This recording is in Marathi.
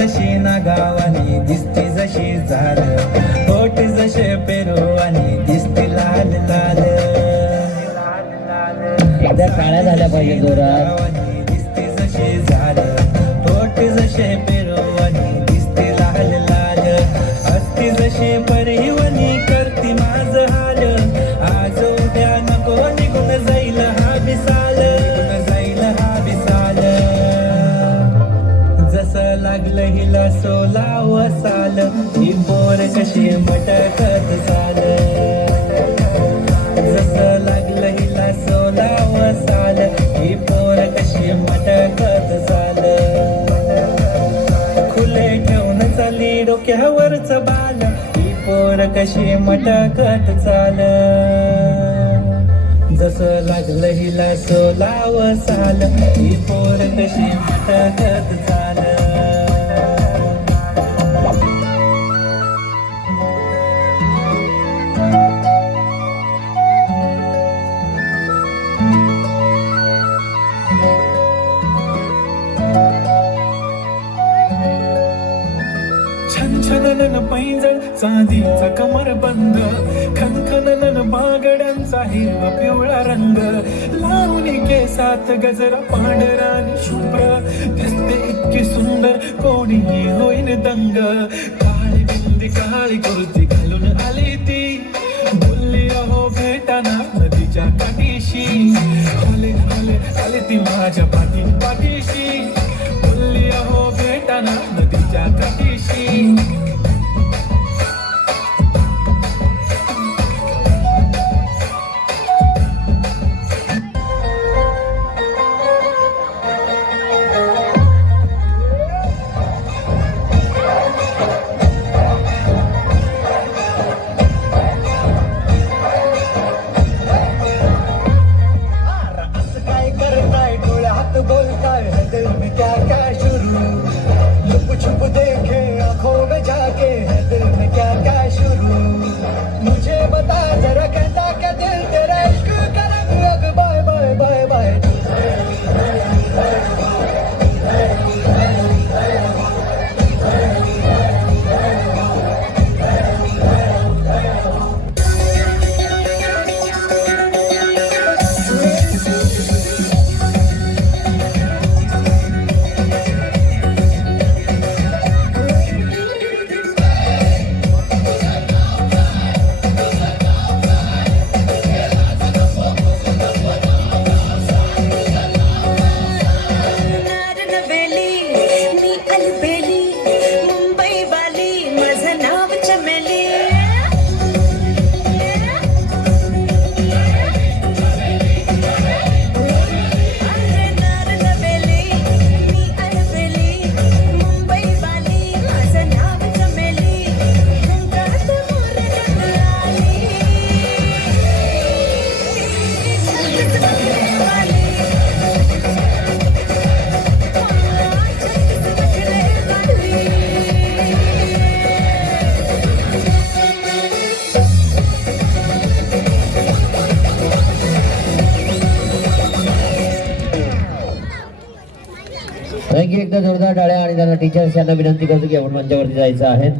जशी नागावानी दिसते जशी झाड, होठ जसे पेरू आणि दिसते लाल लाल. त्या काळ्या झाल्या पाहिजे जोरात. दिसते जशी झाड, होठ जसे पेरू आणि दिसते लाल लाल. हसते जशी परिवनी करते माझ हाल, आज उद्या नको निघून जाईल हा विसाल, जाईल हा विसाल. जसं लागलं हिला सोलाव साल, ही पोर कशी मटकत चाल. जसं लागलं हिला सोलाव साल, ही पोर कशी मटकत चाल. खुले ठेवून चाली डोक्यावरच बाल, ही पोर कशी मटकत चाल. जसं लागलं हिला सोलाव साल, ही पोर कशी मटकत चाल. छनछनन पैंजण चांदीचा कमर बंद, खनखनन बागड्यांचा हिरवा पिवळा रंग. लावणी केसात गजरा पांढरा आणि शुभ्र, दिसते इतकी सुंदर कोणीही होईन दंग. काळी बिंदी काळी कुर्ती घालून आली ती, बोलली अहो भेटाना नदीच्या काठीशी. हले हले आली ती माझ्या पाठीशी, बोलली अहो भेटाना नदीच्या काठीशी. बोलता है दिल में क्या क्या शुरू, लुप छुप देखे आंखों में जाके है दिल में क्या क्या शुरू. मुझे बता जरा कहता क्या दिल तेरा इश्क का रंग रंग. Bye bye bye bye. Thank you. एकदा जोरदार टाळ्या. आणि त्यांना टीचर्स यांना विनंती करतो की आपण मंचावरती जायचं आहे.